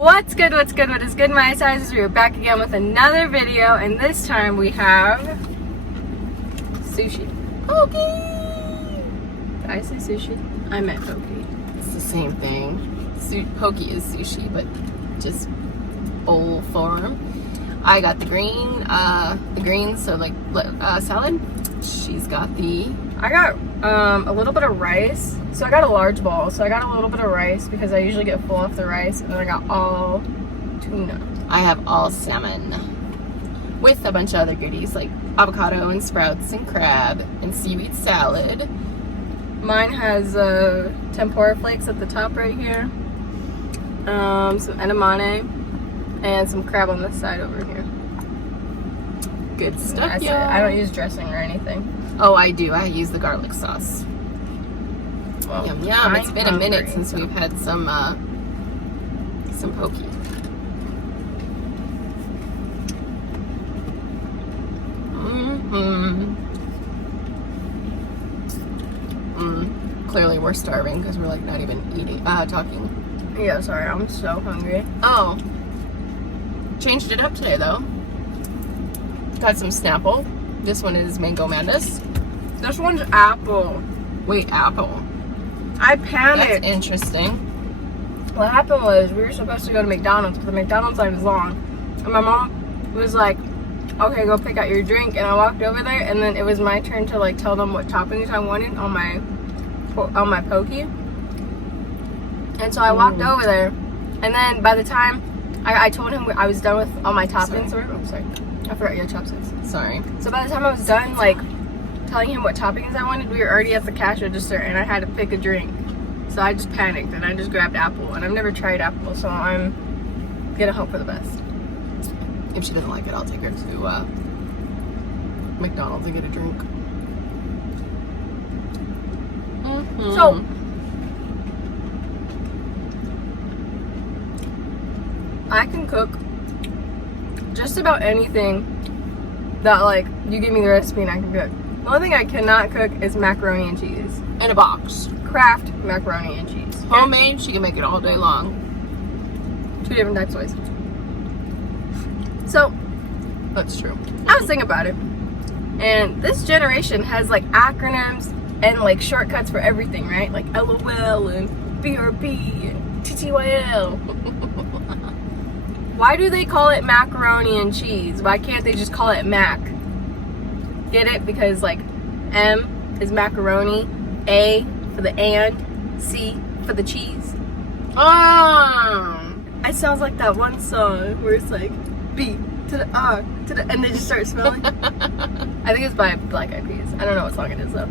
What's good, what is good, my sizes? We are back again with another video, and this time we have sushi. Poke! Did I say sushi? I meant poke. It's the same thing. Poke is sushi, but just bowl form. I got the greens, so like salad. She's got the... I got a little bit of rice. So I got a large bowl, so I got a little bit of rice because I usually get full off the rice, and then I got all tuna. I have all salmon with a bunch of other goodies like avocado and sprouts and crab and seaweed salad. Mine has tempura flakes at the top right here, some edamame, and some crab on this side over here. Good stuff, yeah. I don't use dressing or anything. Oh, I do. I use the garlic sauce. Well, yum yum. It's been a minute since we've had some poke. Clearly we're starving because we're like not even talking. Yeah, sorry, I'm so hungry. Oh. Changed it up today though. Got some Snapple. This one is Mango Madness. This one's apple. Wait, apple. I panicked. That's interesting. What happened was we were supposed to go to McDonald's, but the McDonald's line was long. And my mom was like, okay, go pick out your drink. And I walked over there, and then it was my turn to like tell them what toppings I wanted on my poke. And so I walked over there, and then by the time I told him I was done with all my toppings. Oh, sorry. I forgot your chopsticks. Sorry. So by the time I was done, like, telling him what toppings I wanted, we were already at the cash register, and I had to pick a drink. So I just panicked, and I just grabbed apple. And I've never tried apple, so I'm gonna hope for the best. If she doesn't like it, I'll take her to McDonald's and get a drink. So, I can cook just about anything that, like, you give me the recipe and I can cook. The only thing I cannot cook is macaroni and cheese. In a box. Kraft macaroni and cheese. Homemade, she can make it all day long. 2 different types of ways. So, that's true. I was thinking about it. And this generation has, like, acronyms and, like, shortcuts for everything, right? Like LOL and BRB and TTYL. Why do they call it macaroni and cheese? Why can't they just call it mac? Get it? Because, like, M is macaroni, A for the and, C for the cheese. It sounds like that one song where it's like B to the R to the, and they just start spelling. I think it's by Black Eyed Peas. I don't know what song it is though.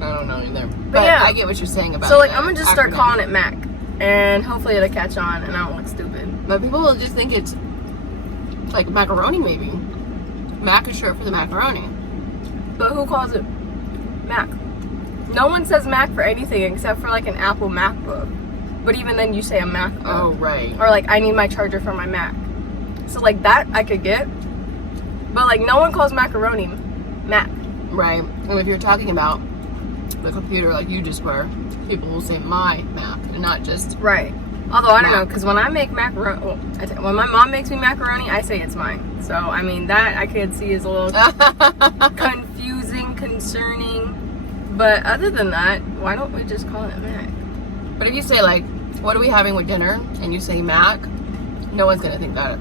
I don't know either. But yeah, I get what you're saying about. So like, I'm gonna just start calling it Mac, and hopefully it'll catch on, and I don't look stupid. But people will just think it's like macaroni, maybe. Mac is short for the macaroni. But who calls it Mac? No one says Mac for anything except for like an Apple MacBook. But even then you say a MacBook. Oh, right. Or like, I need my charger for my Mac. So like that I could get. But like, no one calls macaroni Mac. Right. And if you're talking about the computer like you just were, people will say my Mac and not just... Right. Although I don't know, because when I make macaroni, when my mom makes me macaroni, I say it's mine. So, I mean, that I could see is a little confusing, concerning. But other than that, why don't we just call it Mac? But if you say, like, what are we having with dinner? And you say Mac, no one's going to think that.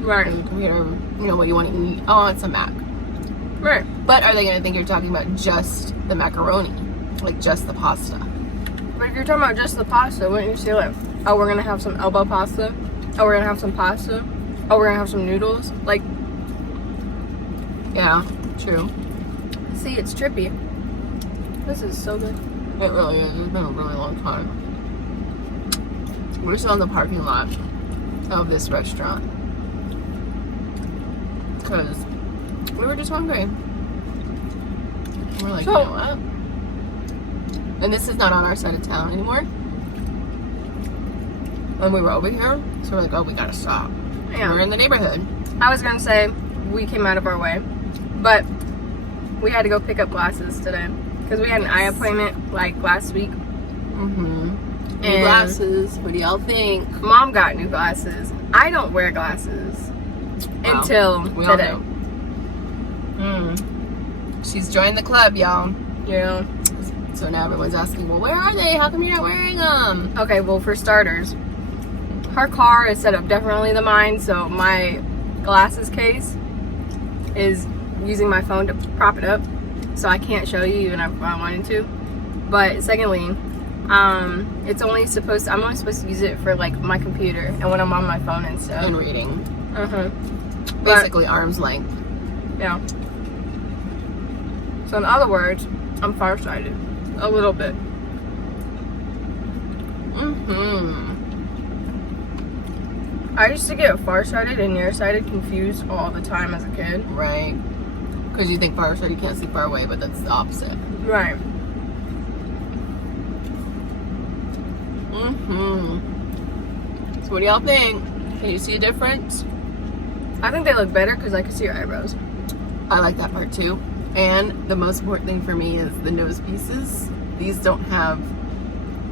Right. The computer, you know, what do you want to eat? Oh, it's a Mac. Right. But are they going to think you're talking about just the macaroni? Like, just the pasta? But if you're talking about just the pasta, wouldn't you say, like, oh, we're going to have some elbow pasta? Oh, we're going to have some pasta? Oh, we're going to have some noodles? Like... Yeah, true. See, it's trippy. This is so good. It really is. It's been a really long time. We're still in the parking lot of this restaurant. Because we were just hungry. We're like, you know what? And this is not on our side of town anymore. And we were over here, so we're like, oh, we gotta stop. Yeah. We're in the neighborhood. I was gonna say we came out of our way, but we had to go pick up glasses today because we had an eye appointment like last week. New glasses. What do y'all think? Mom got new glasses. I don't wear glasses until today. She's joined the club, y'all. Yeah. So now everyone's asking, well, where are they? How come you're not wearing them? Okay, well, for starters, her car is set up differently than mine, so my glasses case is using my phone to prop it up, so I can't show you even if I wanted to. But secondly, it's only supposed to, I'm only supposed to use it for like my computer and when I'm on my phone and stuff. And reading. Basically arm's length. Yeah. So in other words, I'm farsighted. A little bit. I used to get farsighted and nearsighted confused all the time as a kid. Right. Because you think farsighted, you can't see far away, but that's the opposite. Right. So what do y'all think? Can you see a difference? I think they look better because I can see your eyebrows. I like that part too. And the most important thing for me is the nose pieces. These don't have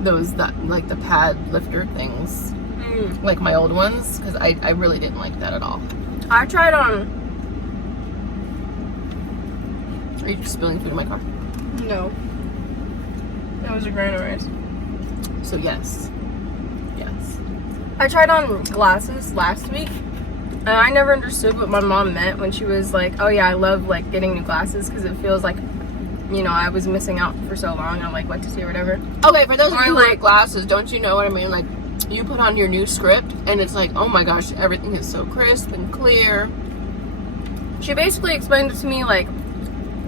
those, like the pad lifter things, like my old ones, because I really didn't like that at all. I tried on... Are you just spilling food in my car? No. That was a grain of rice. So yes. I tried on glasses last week, and I never understood what my mom meant when she was like, oh yeah, I love like getting new glasses because it feels like, you know, I was missing out for so long on like what to see or whatever. Okay, for those of you who like glasses, don't you know what I mean? Like, you put on your new script and it's like, oh my gosh, everything is so crisp and clear. She basically explained it to me like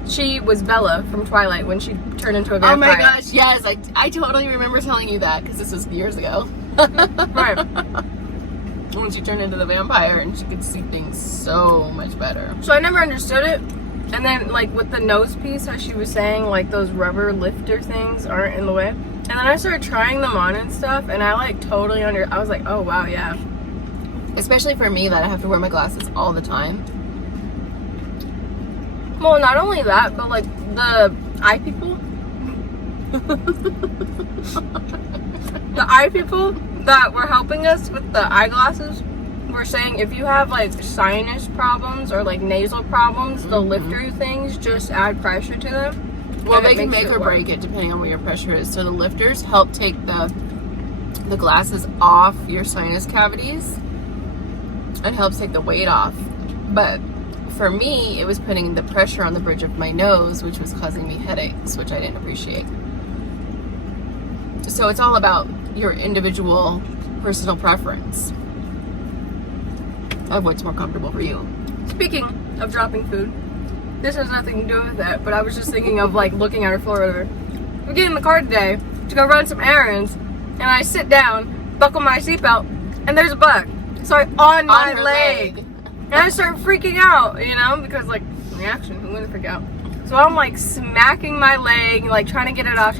she was Bella from Twilight when she turned into a vampire. Oh my gosh, yes, I totally remember telling you that because this was years ago. Right. When she turned into the vampire and she could see things so much better. So I never understood it. And then like with the nose piece, how she was saying like those rubber lifter things aren't in the way. And then I started trying them on and stuff, and I like totally I was like, oh wow, yeah. Especially for me that I have to wear my glasses all the time. Well, not only that, but like the eye people. The eye people that were helping us with the eyeglasses were saying if you have like sinus problems or like nasal problems, the lifter things just add pressure to them. Well, they can make or break it depending on where your pressure is. So the lifters help take the glasses off your sinus cavities and helps take the weight off. But for me, it was putting the pressure on the bridge of my nose, which was causing me headaches, which I didn't appreciate. So it's all about your individual personal preference of what's more comfortable for you. Speaking of dropping food, this has nothing to do with that, but I was just thinking of like looking at her floor or whatever. We get in the car today to go run some errands, and I sit down, buckle my seatbelt, and there's a bug. So on my leg. And I start freaking out, you know, because like reaction, who wouldn't freak out? So I'm like smacking my leg, like trying to get it off.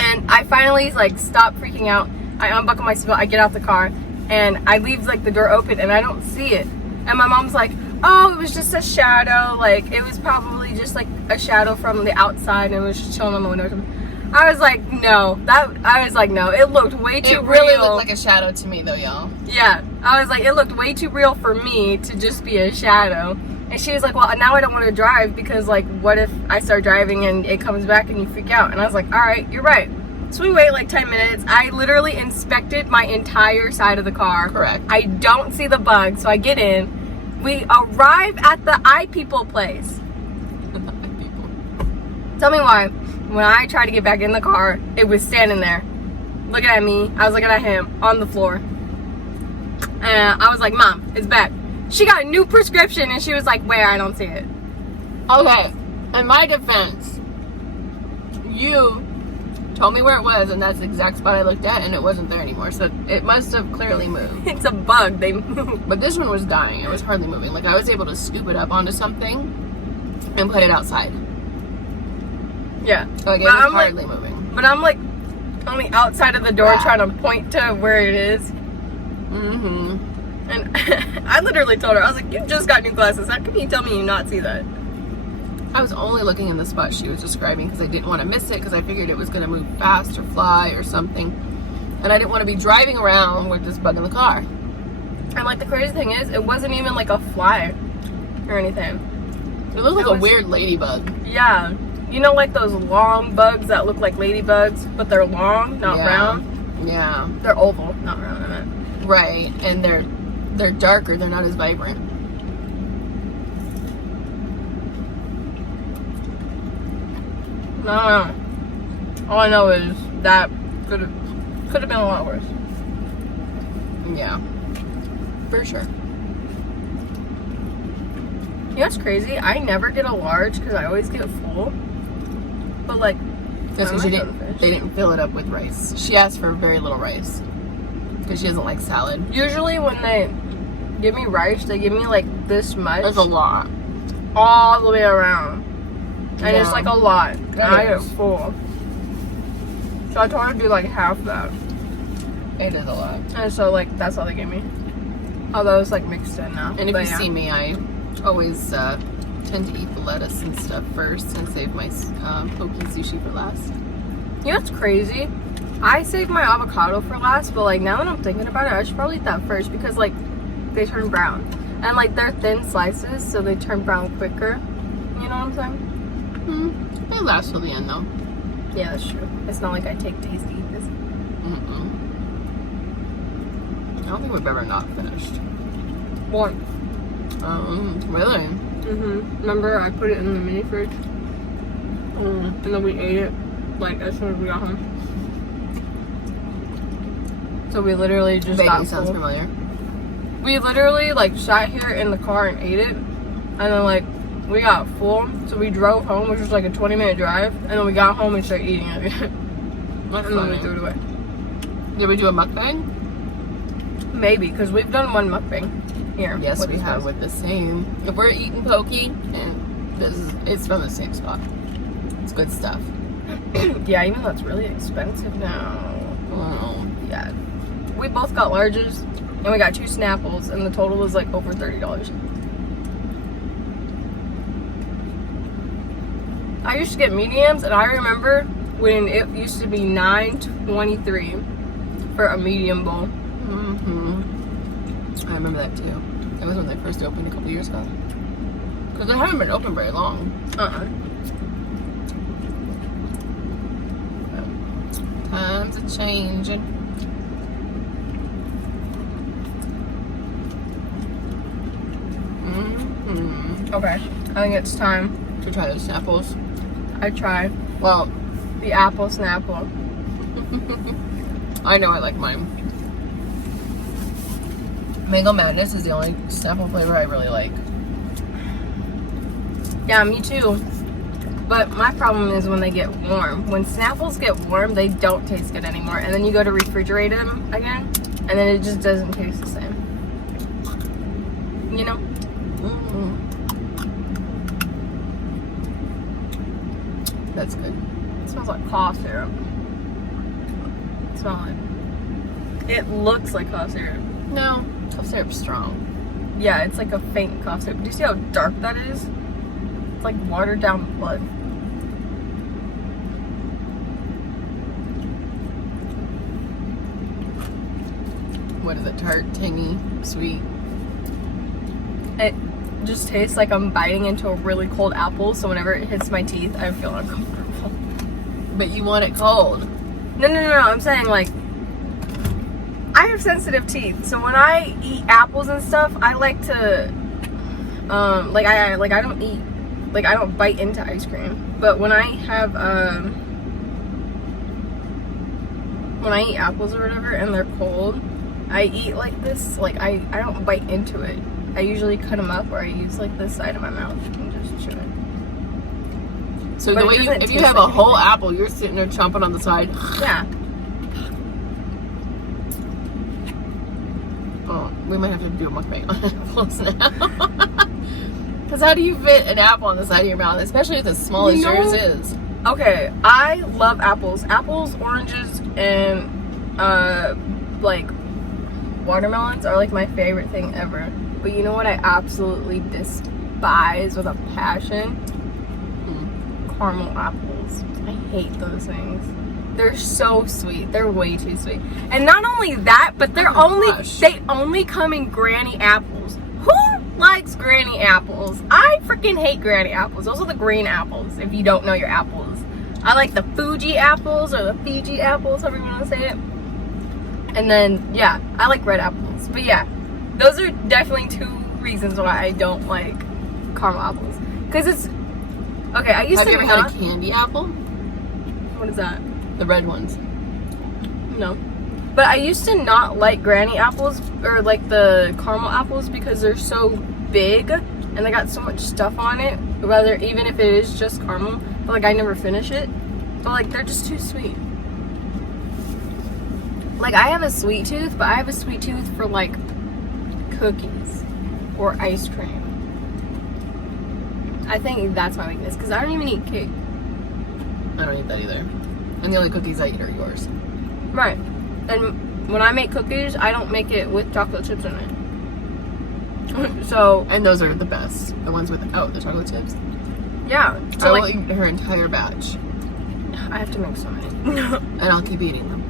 And I finally like stop freaking out. I unbuckle my seatbelt, I get out the car, and I leave like the door open and I don't see it. And my mom's like, oh, it was just a shadow. Like it was probably just like a shadow from the outside and it was just chilling on the window. I was like, no. It looked way too real. It really looked like a shadow to me though, y'all. Yeah. I was like, it looked way too real for me to just be a shadow. And she was like, well, now I don't want to drive because like, what if I start driving and it comes back and you freak out? And I was like, all right, you're right. So we wait like 10 minutes. I literally inspected my entire side of the car. Correct. I don't see the bug, so I get in. We arrive at the eye people place. Tell me why. When I tried to get back in the car, it was standing there, looking at me. I was looking at him on the floor. And I was like, Mom, it's back. She got a new prescription, and she was like, where? I don't see it. Okay, in my defense, you told me where it was, and that's the exact spot I looked at, and it wasn't there anymore. So it must have clearly moved. It's a bug. They move. But this one was dying. It was hardly moving. Like I was able to scoop it up onto something and put it outside. Yeah. Like it was hardly moving. But I'm like on the outside of the door trying to point to where it is. And I literally told her, I was like, you just got new glasses. How can you tell me you not see that? I was only looking in the spot she was describing because I didn't want to miss it because I figured it was going to move fast or fly or something. And I didn't want to be driving around with this bug in the car. And like the crazy thing is, it wasn't even like a fly or anything. It looked like a weird ladybug. Yeah. You know, like those long bugs that look like ladybugs, but they're long, not round? Yeah. They're oval, not round, I meant. Right. And they're darker. They're not as vibrant. I don't know. All I know is that could have been a lot worse. Yeah. For sure. You know what's crazy? I never get a large because I always get full. But like, that's because they didn't fill it up with rice. She asked for very little rice because she doesn't like salad. Usually when they give me rice, they give me like this much. That's a lot. All the way around. And it's like a lot. And I get is. full. So I told her to do like half that. It is a lot. And so like, that's all they gave me. Although it's like mixed in now. And if you see me, I always tend to eat the lettuce and stuff first and save my poke sushi for last. You know what's crazy? I saved my avocado for last, but like now that I'm thinking about it, I should probably eat that first because like they turn brown. And like they're thin slices, so they turn brown quicker. You know what I'm saying? They last till the end though. Yeah, that's true. It's not like I take days to eat this. I don't think we've ever not finished. Once. Really? Remember I put it in the mini fridge? And then we ate it like as soon as we got home. So we literally just got full. Sounds familiar. We literally like sat here in the car and ate it. And then like we got full. So we drove home, which was like a 20-minute drive. And then we got home and started eating it again. That's and then we threw it away. Did we do a mukbang? Maybe, because we've done one mukbang here. Yes, we have with the same. If we're eating poke, and it's from the same spot. It's good stuff. Yeah, even though it's really expensive now. Oh. Yeah. We both got larges, and we got 2 Snapples, and the total was like over $30. I used to get mediums, and I remember when it used to be $9.23 for a medium bowl. I remember that too. That was when they first opened a couple years ago. Because they haven't been open very long. Times are changing. Okay, I think it's time to try those Snapples. I try. Well, the apple Snapple. I know I like mine. Mango Madness is the only Snapple flavor I really like. Yeah, me too. But my problem is when they get warm. When Snapples get warm, they don't taste good anymore. And then you go to refrigerate them again, and then it just doesn't taste the same. You know? That's good. It smells like cough syrup. It smells like... It looks like cough syrup. No, cough syrup's strong. Yeah, it's like a faint cough syrup. Do you see how dark that is? It's like watered down blood. What is it? Tart, tangy, sweet? It just tastes like I'm biting into a really cold apple, so whenever it hits my teeth, I feel uncomfortable. But you want it cold. No, I'm saying like, I have sensitive teeth, so when I eat apples and stuff, I like to, I don't eat, like I don't bite into ice cream. But when I have, when I eat apples or whatever and they're cold, I eat like this, like I don't bite into it. I usually cut them up, or I use like this side of my mouth and just chew it. So the way if you have a whole apple, you're sitting there chomping on the side. Yeah. Oh, we might have to do a mukbang on apples now. Because how do you fit an apple on the side of your mouth, especially if it's as small as yours is? Okay, I love apples. Apples, oranges, and like watermelons are like my favorite thing ever. But you know what I absolutely despise with a passion? caramel apples. I hate those things. They're so sweet. They're way too sweet. And not only that, but they only come in granny apples. Who likes granny apples? I freaking hate granny apples. Those are the green apples, if you don't know your apples. I like the Fuji apples or the Fiji apples, however you want to say it. And then, yeah, I like red apples. But yeah, those are definitely 2 reasons why I don't like caramel apples. Because it's, okay, I used to Have you ever had a candy apple? What is that? The red ones. No. But I used to not like granny apples or like the caramel apples because they're so big and they got so much stuff on it. Whether even if it is just caramel, but like I never finish it. But like they're just too sweet. Like I have a sweet tooth, but I have a sweet tooth for like cookies or ice cream. I think that's my weakness because I don't even eat cake. I don't eat that either. And the only cookies I eat are yours. Right. And when I make cookies, I don't make it with chocolate chips in it. So, and those are the best. The ones without the chocolate chips. Yeah. So I will eat her entire batch. I have to make so many. And I'll keep eating them.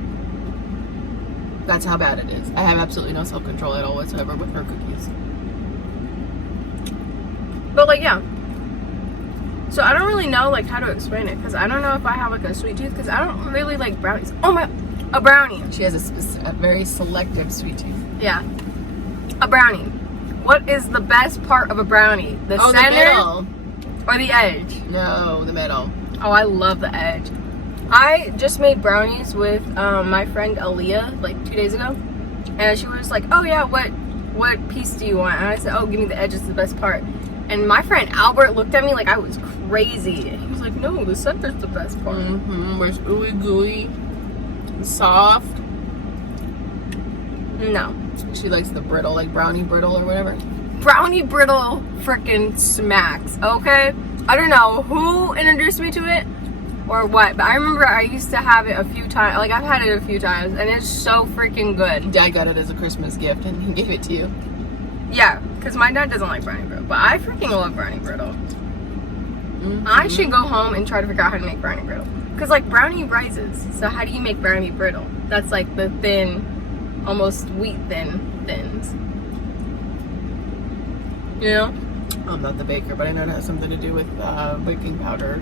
That's how bad it is. I have absolutely no self-control at all whatsoever with her cookies. But like, yeah. So I don't really know like how to explain it because I don't know if I have like a sweet tooth because I don't really like brownies. Oh my, a brownie. She has a very selective sweet tooth. Yeah, a brownie. What is the best part of a brownie? The center the middle. Or the edge? No, the middle. Oh, I love the edge. I just made brownies with my friend Aaliyah like 2 days ago, and she was like, "Oh yeah, what piece do you want?" And I said, "Oh, give me the edge. It's the best part." And my friend Albert looked at me like I was crazy. He was like, "No, the center's the best part." Mm-hmm. Where's ooey gooey, soft. No. She likes the brittle, like brownie brittle or whatever. Brownie brittle freaking smacks, okay? I don't know who introduced me to it or what, but I remember I used to have it a few times. Like, I've had it a few times, and it's so freaking good. Dad got it as a Christmas gift, and he gave it to you. Yeah, because my dad doesn't like brownie brittle, but I freaking love brownie brittle. Mm-hmm. I should go home and try to figure out how to make brownie brittle. Because, like, brownie rises. So how do you make brownie brittle? That's, like, the thin, almost wheat thins. You know? I'm not the baker, but I know it has something to do with baking powder,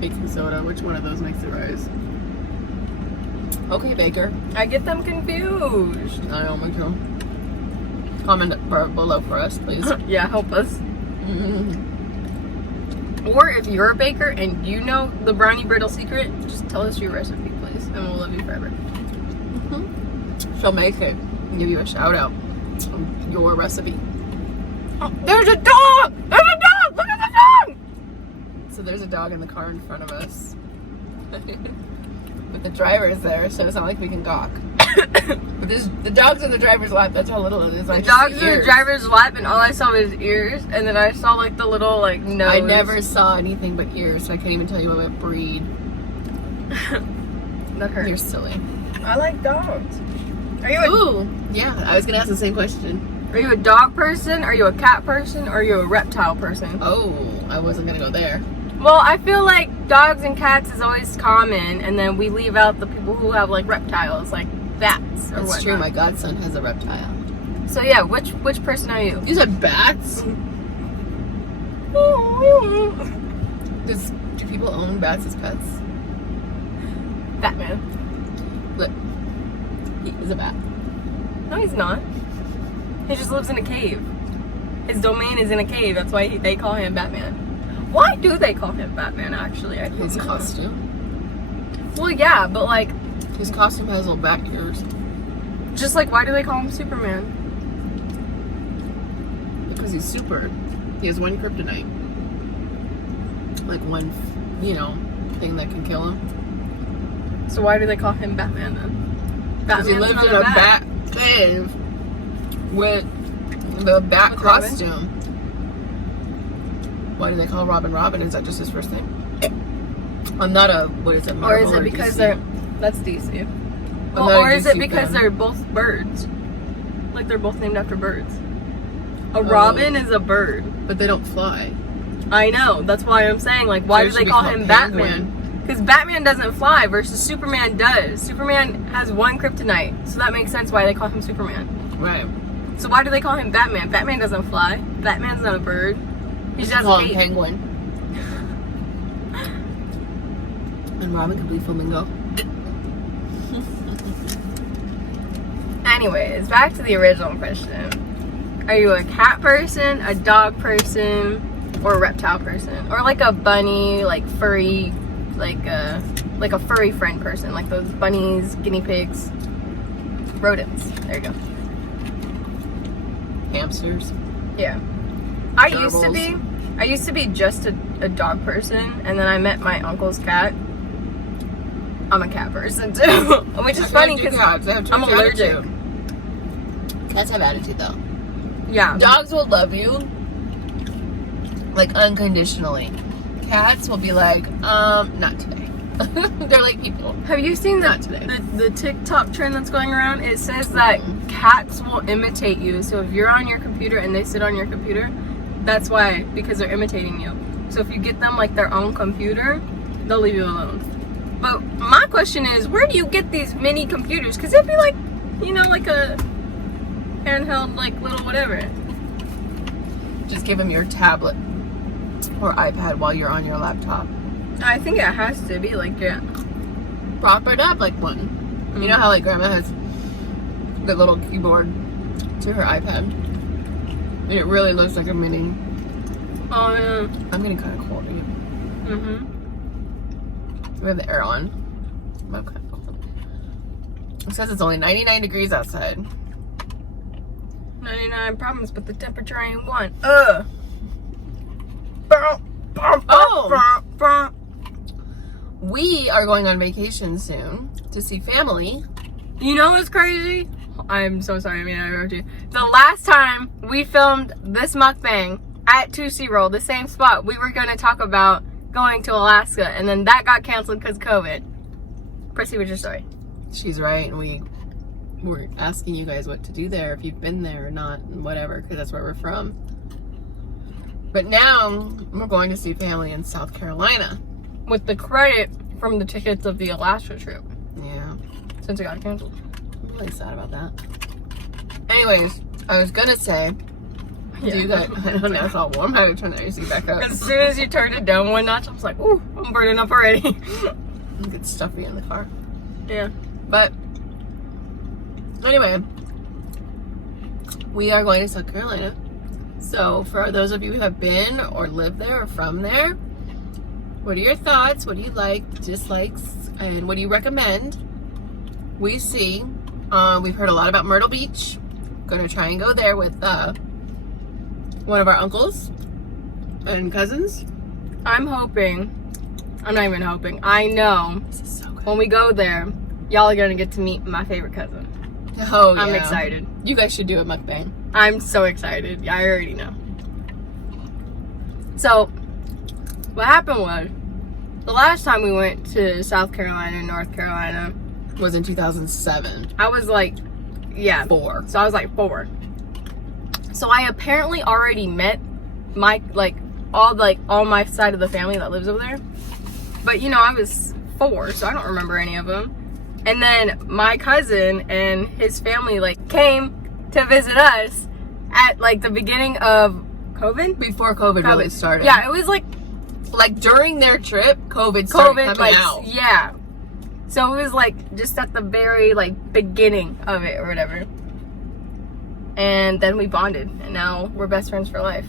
baking soda. Which one of those makes it rise? Okay, baker. I get them confused. I know, me too. Comment below for us, please. Yeah, help us. Mm-hmm. Or if you're a baker and you know the brownie brittle secret, just tell us your recipe, please, and we'll love you forever. Mm-hmm. She'll make it and give you a shout out on your recipe. Oh, there's a dog! There's a dog! Look at the dog! So there's a dog in the car in front of us. But the driver's there, so it's not like we can gawk. But the dog's in the driver's lap. That's how little it is. The dog's in the driver's lap, and all I saw was ears, and then I saw like the little like nose. I never saw anything but ears, so I can't even tell you what breed. That hurts. You're silly. I like dogs. Are you Ooh, yeah. I was gonna ask the same question. Are you a dog person? Are you a cat person? Or are you a reptile person? Oh, I wasn't gonna go there. Well, I feel like dogs and cats is always common, and then we leave out the people who have like reptiles, like bats or That's whatnot. true. My godson has a reptile. So yeah, which person are you? You said bats? Do people own bats as pets? Batman. Look, he is a bat. No, he's not. He just lives in a cave. His domain is in a cave. That's why they call him Batman. Why do they call him Batman, actually? I don't His know. costume. Well, yeah, but like, His costume has little bat ears. just like, why do they call him Superman? Because he's super. He has one kryptonite. Like one, thing that can kill him. So why do they call him Batman then? Because he lives in a bat cave with the bat With Robin? costume. Why do they call Robin Robin? Is that just his first name? I'm not a, what is it, Marvel Or is it because DC? they're, that's DC. I'm Well, not a or is it DC because fan. they're both birds? Like they're both named after birds. A robin is a bird. But they don't fly. I know. That's why I'm saying, like, why do they call him Batman? Because Batman doesn't fly versus Superman does. Superman has one kryptonite, so that makes sense why they call him Superman. Right. So why do they call him Batman? Batman doesn't fly. Batman's not a bird. He just has call a him cape. Penguin. And Robin could be Flamingo. Anyways, back to the original question. Are you a cat person, a dog person, or a reptile person? Or like a bunny, like furry, like a furry friend person, like those bunnies, guinea pigs, rodents. There you go. Hamsters. Yeah. I Gerbils. used to be just a dog person, and then I met my uncle's cat. I'm a cat person too, which is funny because I'm allergic. Cats have attitude though. Yeah. Dogs will love you like unconditionally. Cats will be like, not today. They're like people. Have you seen the TikTok trend that's going around? It says that cats will imitate you. So if you're on your computer and they sit on your computer, that's why, because they're imitating you. So if you get them like their own computer, they'll leave you alone. But my question is, where do you get these mini computers? Because it'd be like, you know, like a handheld, like little whatever. Just give them your tablet or iPad while you're on your laptop. I think it has to be like, yeah. Prop it up like one. You know how like grandma has the little keyboard to her iPad? And it really looks like a mini. Oh yeah. I'm getting kind of cold. We have the air on. I'm kind of cold. It says it's only 99 degrees outside. 99 problems, but the temperature ain't one. Oh! We are going on vacation soon to see family. You know what's crazy? I'm so sorry, I mean, I wrote you. The last time we filmed this mukbang at Sushi Roll, the same spot, we were going to talk about going to Alaska, and then that got canceled because COVID. Proceed with your story. She's right, and we were asking you guys what to do there, if you've been there or not, and whatever, because that's where we're from. But now, we're going to see family in South Carolina. With the credit from the tickets of the Alaska trip. Yeah. Since it got canceled. I'm really sad about that. Anyways, I was gonna say, do that. I don't know, it's all warm. I had to turn the AC back up. As soon as you turned it down one notch, I was like, ooh, I'm burning up already. It gets stuffy in the car. Yeah. But, anyway, we are going to South Carolina. So, for those of you who have been or live there or from there, what are your thoughts? What do you like, dislikes, and what do you recommend? We see. We've heard a lot about Myrtle Beach. Gonna try and go there with one of our uncles and cousins. I'm hoping. I'm not even hoping. I know. This is so good. When we go there, y'all are gonna get to meet my favorite cousin. Oh, yeah. I'm excited. You guys should do a mukbang. I'm so excited. I already know. So, what happened was, the last time we went to South Carolina and North Carolina was in 2007. I was like, yeah. 4. So I was like 4. So I apparently already met my, all my side of the family that lives over there. But, you know, I was 4, so I don't remember any of them. And then my cousin and his family, came to visit us at, the beginning of COVID? Before COVID really started. Yeah, it was, during their trip, COVID started coming out. Yeah. So it was, just at the very, beginning of it or whatever. And then we bonded. And now we're best friends for life.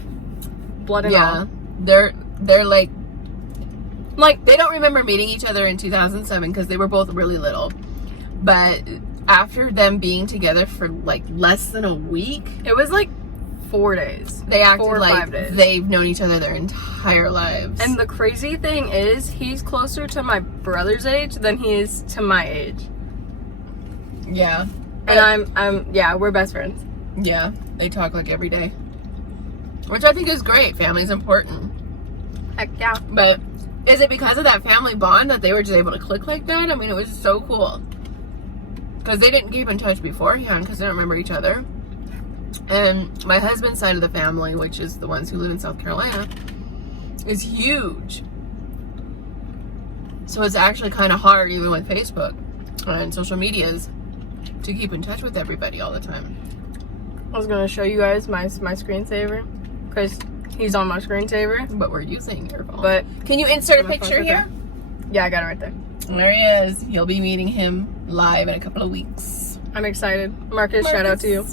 Blood and all. They're they don't remember meeting each other in 2007 because they were both really little. But after them being together for less than a week, it was 4 days. They acted 4 or 5 days. They've known each other their entire lives. And the crazy thing is, he's closer to my brother's age than he is to my age. Yeah. And we're best friends. Yeah, they talk every day, which I think is great. Family's important. Heck yeah. But is it because of that family bond that they were just able to click like that? I mean, it was so cool. Because they didn't keep in touch beforehand because they don't remember each other. And my husband's side of the family, which is the ones who live in South Carolina, is huge. So it's actually kind of hard, even with Facebook and social medias, to keep in touch with everybody all the time. I was gonna show you guys my screensaver because he's on my screensaver. But we're using your phone. But can you insert a picture right here? Yeah, I got it right there. There he is. You'll be meeting him live in a couple of weeks. I'm excited. Marcus, shout out to you.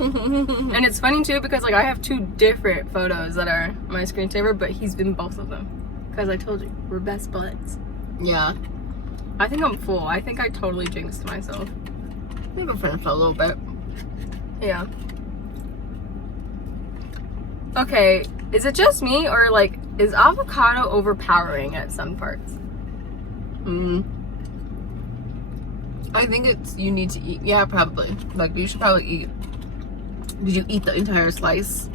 And it's funny too because like I have 2 different photos that are my screensaver, but he's in both of them. Because I told you, we're best buds. Yeah. I think I'm full. I think I totally jinxed myself. We've been friends for a little bit. Yeah. Okay, is it just me or like is avocado overpowering at some parts? I think it's, you need to eat. Yeah, probably. Like, you should probably eat. Did you eat the entire slice?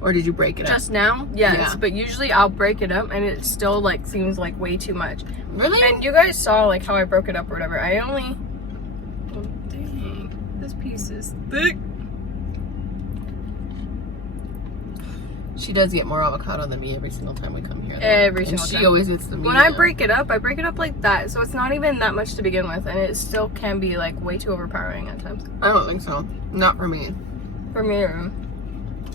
Or did you break it up? Just now? Yes, Yeah. but usually I'll break it up and it still like seems like way too much. Really? And you guys saw like how I broke it up or whatever. I only... Oh, dang. This piece is thick. She does get more avocado than me every single time we come here, though. Every And single she time. always gets the medium. When I break it up like that. So it's not even that much to begin with. And it still can be like way too overpowering at times. I don't think so. Not for me. For me,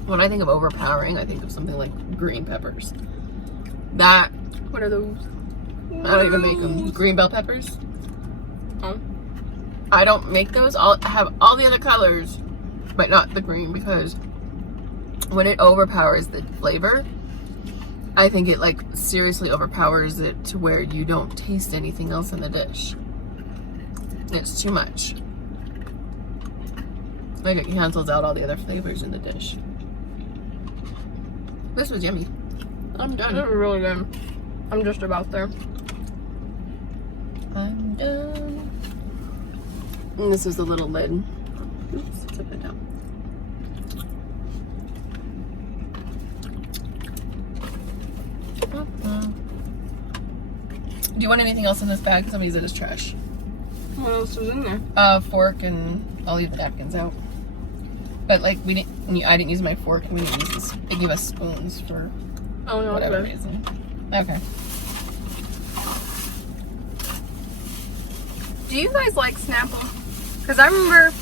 When I think of overpowering, I think of something like green peppers. That, what are those? I don't even make them. Green bell peppers. Oh. I don't make those. I have all the other colors, but not the green, because when it overpowers the flavor, I think it like seriously overpowers it to where you don't taste anything else in the dish. It's too much. Like, it cancels out all the other flavors in the dish. This was yummy. I'm This done. is really good. I'm just about there. I'm done. And this is the little lid. Oops, flip it down. Do you want anything else in this bag? Somebody's in his trash. What else is in there? Fork, and I'll leave the napkins out. But like, I didn't use my fork, and we didn't use this. They give us spoons for whatever reason. Okay. Do you guys like Snapple? Because I remember,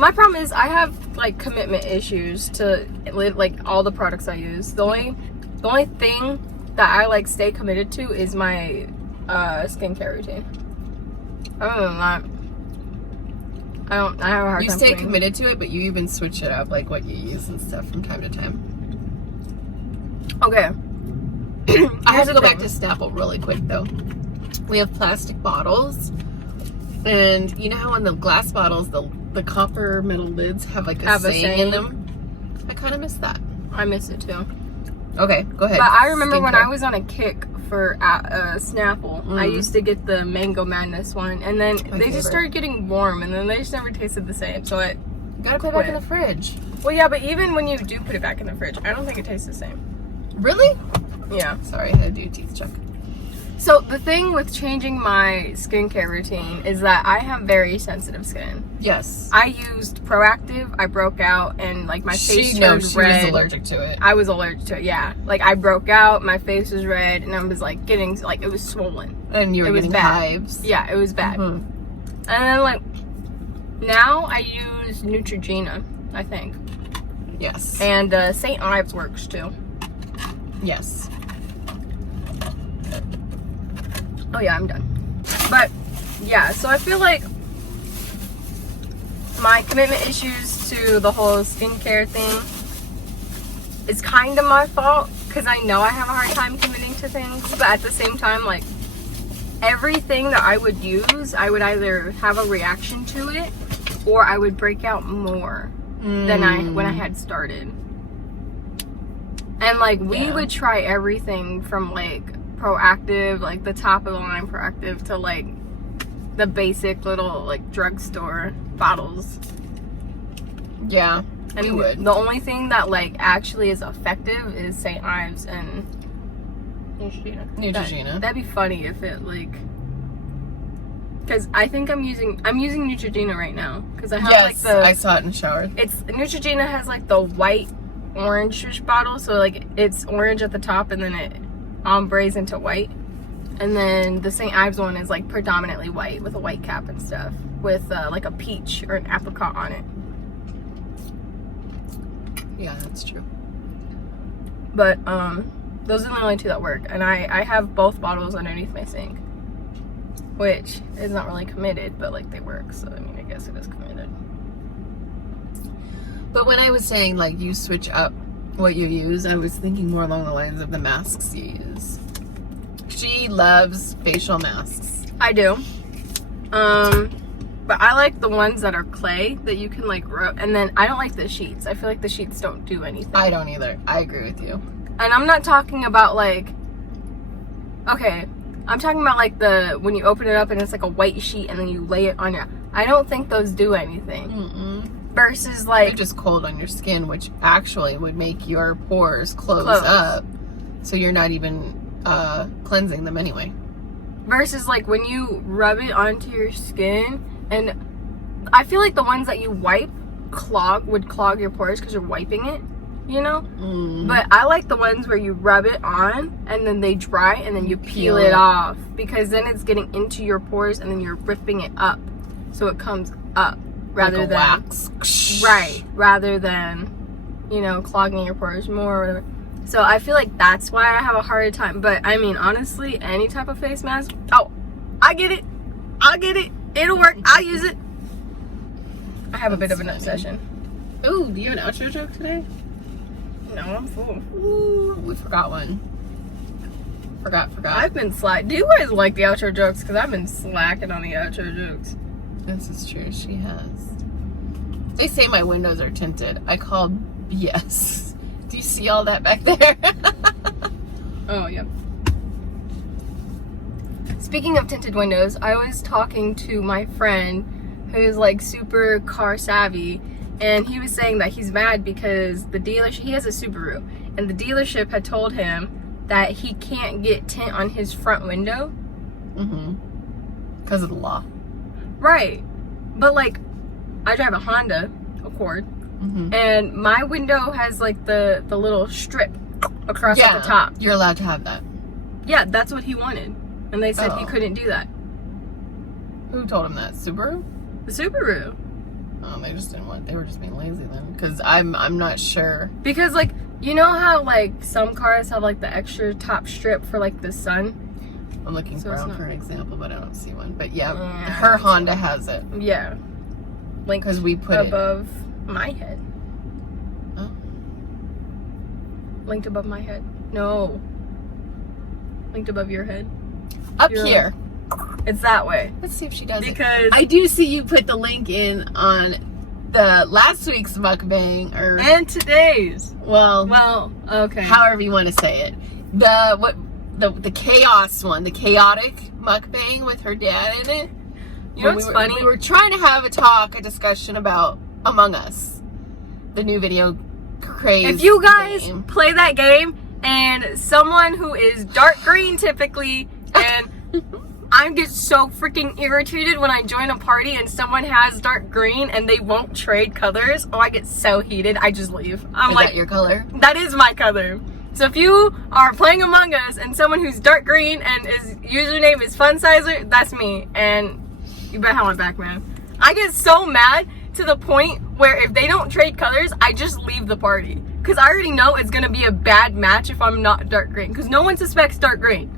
my problem is I have like commitment issues to like all the products I use. The only thing that I like stay committed to is my skincare routine. Other than that, I have a hard time. You stay putting- committed to it, but you even switch it up, like what you use and stuff from time to time. Okay. I have to the go back to thing. Snapple really quick though. We have plastic bottles, and you know how in the glass bottles the copper metal lids have like a saying in them? I kind of miss that. I miss it too. Okay, go ahead. But I remember when I Skincare. was on a kick for Snapple, I used to get the Mango Madness one, and then My they just favorite. started getting warm, and then they just never tasted the same. So You gotta put it back in the fridge. well, yeah, but even when you do put it back in the fridge, I don't think it tastes the same. Really? Yeah. Sorry, I had to do a teeth check. So the thing with changing my skincare routine is that I have very sensitive skin. Yes. I used Proactive, I broke out, and like my face turned she red. was allergic to it. I was allergic to it, yeah. Like I broke out, my face was red, and I was like getting, like it was swollen. And you were It was getting bad. hives. Yeah, it was bad. Mhm. And then like, now I use Neutrogena, I think. Yes. And St. Ives works too. Yes. Oh yeah, I'm done. But yeah, so I feel like my commitment issues to the whole skincare thing is kind of my fault because I know I have a hard time committing to things, but at the same time, like everything that I would use, I would either have a reaction to it or I would break out more than when I had started. And like we Yeah. would try everything from like Proactive, like the top of the line Proactive, to like the basic little like drugstore bottles. Yeah. And we would. the only thing that like actually is effective is St. Ives and Neutrogena. That'd be funny if it like, because I think I'm using Neutrogena right now because I have like Yes, the I saw it in the shower. it's Neutrogena has like the white orange Swish bottle, so like it's orange at the top and then it ombres into white. And then the St. Ives one is like predominantly white with a white cap and stuff, with like a peach or an apricot on it. Yeah, that's true. But those are the only two that work, and I have both bottles underneath my sink, which is not really committed, but like they work, so I mean, I guess it is committed. But when I was saying like you switch up what you use, I was thinking more along the lines of the masks you use. She loves facial masks. I do. But I like the ones that are clay that you can like rub, and then I don't like the sheets. I feel like the sheets don't do anything. I don't either. I agree with you. And I'm not talking about like, okay, I'm talking about like the, when you open it up and it's like a white sheet and then you lay it on your, I don't think those do anything. Versus like, they're just cold on your skin, which actually would make your pores close up, so you're not even cleansing them anyway. Versus like when you rub it onto your skin, and I feel like the ones that you wipe would clog your pores because you're wiping it, you know? But I like the ones where you rub it on and then they dry and then you peel it off, because then it's getting into your pores and then you're ripping it up so it comes up rather like a than wax. Right, rather than, you know, clogging your pores more or whatever. So I feel like that's why I have a harder time. But I mean, honestly, any type of face mask, oh, I get it, it'll work, I'll use it. I have a bit of an obsession. Ooh, do you have an outro joke today? No, I'm full. Ooh, we forgot one. Forgot. I've been slack. Do you guys like the outro jokes? Because I've been slacking on the outro jokes. This is true, she has. They say my windows are tinted. I called BS. Do you see all that back there? Oh, yeah. Speaking of tinted windows, I was talking to my friend who's like super car savvy, and he was saying that he's mad because the dealership, he has a Subaru, and the dealership had told him that he can't get tint on his front window. Because of the law. Right. But like, I drive a Honda Accord, and my window has like the little strip across at the top. You're allowed to have that. Yeah, that's what he wanted. And they said he couldn't do that. Who told him that? Subaru? The Subaru. Oh, they just didn't want. They were just being lazy then. Because I'm not sure. Because like, you know how like some cars have like the extra top strip for like the sun? I'm looking for an example, but I don't see one. But yeah, her Honda has it. Yeah. Like, because we put above my head. Oh. Linked above my head. No. Linked above your head. Up here. It's that way. Let's see if she does because it. I do see you put the link in on the last week's mukbang and today's. Well, okay. However you want to say it. The chaos one, the chaotic mukbang with her dad in it. You know what's funny? We were trying to have a discussion about Among Us, the new video craze. If you guys play that game and someone who is dark green typically, and I get so freaking irritated when I join a party and someone has dark green and they won't trade colors. Oh, I get so heated. I just leave. I'm like, that your color? That is my color. So if you are playing Among Us and someone who's dark green and his username is Funsizer, that's me. And you better have my back, man. I get so mad to the point where if they don't trade colors, I just leave the party. Because I already know it's going to be a bad match if I'm not dark green. Because no one suspects dark green.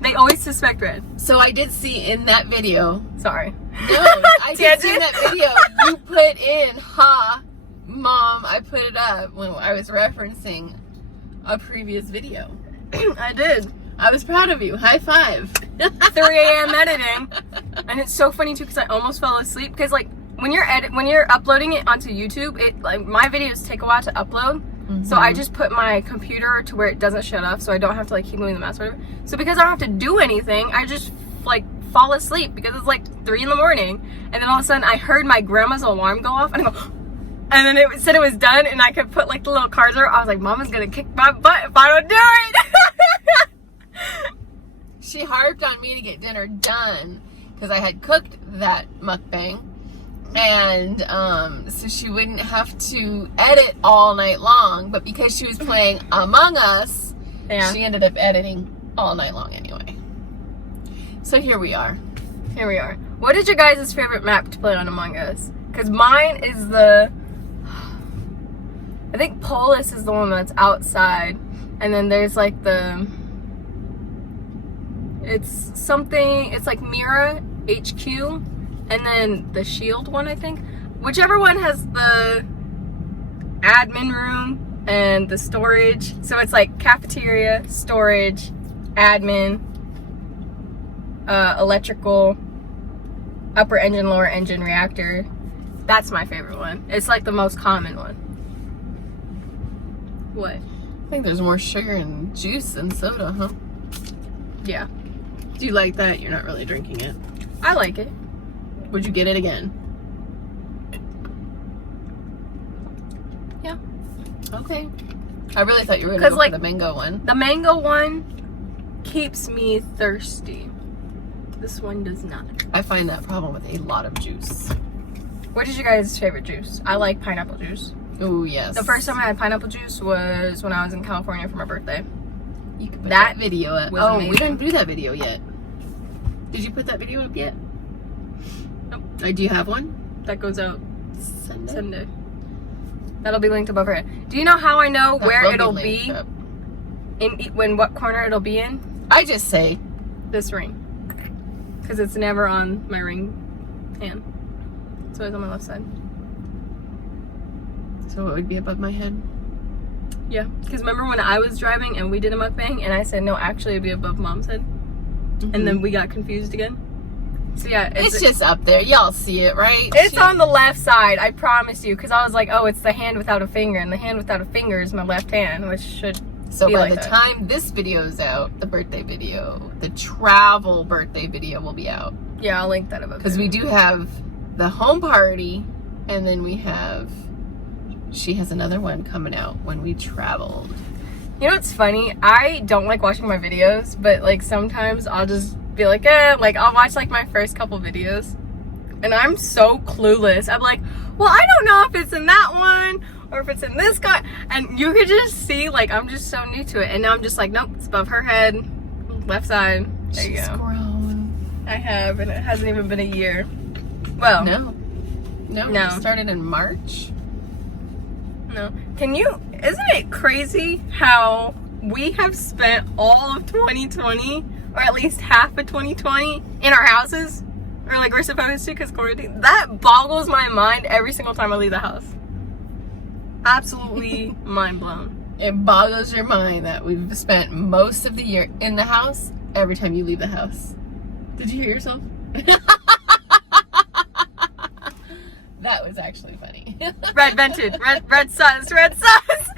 They always suspect red. So I did see in that video. Sorry. No, I did see in that video. You put in, Mom, I put it up when I was referencing a previous video. I did. I was proud of you. High five. 3 a.m. editing. And it's so funny too because I almost fell asleep. Because like when you're uploading it onto YouTube, it like my videos take a while to upload. So I just put my computer to where it doesn't shut off, so I don't have to like keep moving the mouse or whatever. So because I don't have to do anything, I just like fall asleep because it's like 3 in the morning. And then all of a sudden I heard my grandma's alarm go off and I go, and then it said it was done and I could put like the little cards there. I was like, Mama's gonna kick my butt if I don't do it. She harped on me to get dinner done because I had cooked that mukbang. And so she wouldn't have to edit all night long, but because she was playing Among Us, she ended up editing all night long anyway. So here we are. Here we are. What is your guys' favorite map to play on Among Us? Because mine is the... I think Polis is the one that's outside. And then there's like the... It's something... It's like Mira HQ. And then the Shield one, I think. Whichever one has the admin room and the storage. So it's like cafeteria, storage, admin, electrical, upper engine, lower engine, reactor. That's my favorite one. It's like the most common one. What? I think there's more sugar and juice than soda, huh? Yeah. Do you like that? You're not really drinking it. I like it. Would you get it again? Yeah. Okay. I really thought you were going to go for the mango one. The mango one keeps me thirsty. This one does not. I find that problem with a lot of juice. What is your guys' favorite juice? I like pineapple juice. Oh, yes. The first time I had pineapple juice was when I was in California for my birthday. You can put that video up. Oh, amazing. We didn't do that video yet. Did you put that video up yet? Nope. Do you have one? That goes out Sunday. Sunday. That'll be linked above her head. Do you know how I know where it'll be? In what corner it'll be in? I just say this ring. Because it's never on my ring hand. So it's on my left side. So it would be above my head? Yeah. Because remember when I was driving and we did a mukbang and I said, no, actually it'd be above mom's head? Mm-hmm. And then we got confused again? So yeah. It's just up there. Y'all see it, right? It's on the left side, I promise you. Because I was like, oh, it's the hand without a finger. And the hand without a finger is my left hand, which should So be by like the that. time this video is out, the birthday video, the travel birthday video will be out. Yeah, I'll link that above. Because we do have the home party, and then we have, she has another one coming out when we traveled. You know what's funny? I don't like watching my videos, but like sometimes I'll just be like, like I'll watch like my first couple videos and I'm so clueless. I'm like, well, I don't know if it's in that one or if it's in this guy. And you could just see like I'm just so new to it. And now I'm just like, nope, it's above her head, left side. There you She's go. grown. I have, and it hasn't even been a year. Well, No. No. We started in March. No. Isn't it crazy how we have spent all of 2020, or at least half of 2020, in our houses? Or like we're supposed to, because quarantine. That boggles my mind every single time I leave the house. Absolutely mind blown. It boggles your mind that we've spent most of the year in the house every time you leave the house. Did you hear yourself? That was actually funny. Red vented. Red sus. Red sus.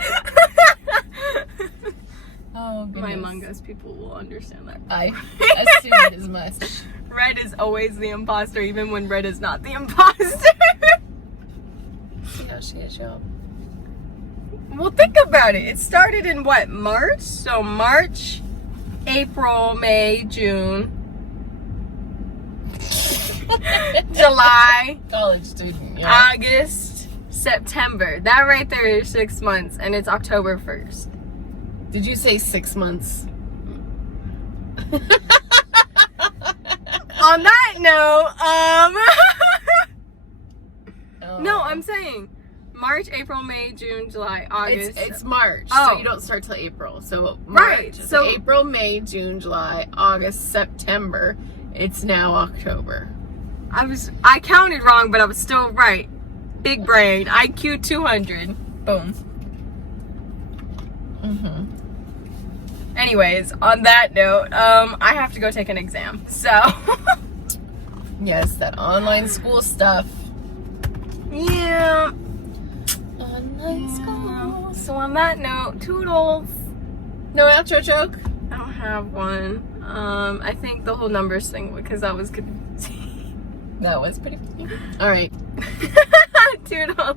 Oh, goodness. My Among Us people will understand that. I assumed as much. Red is always the imposter, even when Red is not the imposter. See how she is, y'all. Well, think about it. It started in what, March? So March, April, May, June, July, College student, yeah. August, September. That right there is 6 months, and it's October 1st. Did you say 6 months? On that note, Oh. no, I'm saying March, April, May, June, July, August. It's March, Oh. so you don't start till April. So March, Right, so- April, May, June, July, August, September. It's now October. I counted wrong, but I was still right. Big brain, IQ 200. Boom. Mm-hmm. Anyways, on that note, I have to go take an exam. So, Yes, that online school stuff. yeah. Online school. So on that note, toodles. No outro joke? I don't have one. I think the whole numbers thing, because that was confusing. That was pretty funny. All right. Toodles.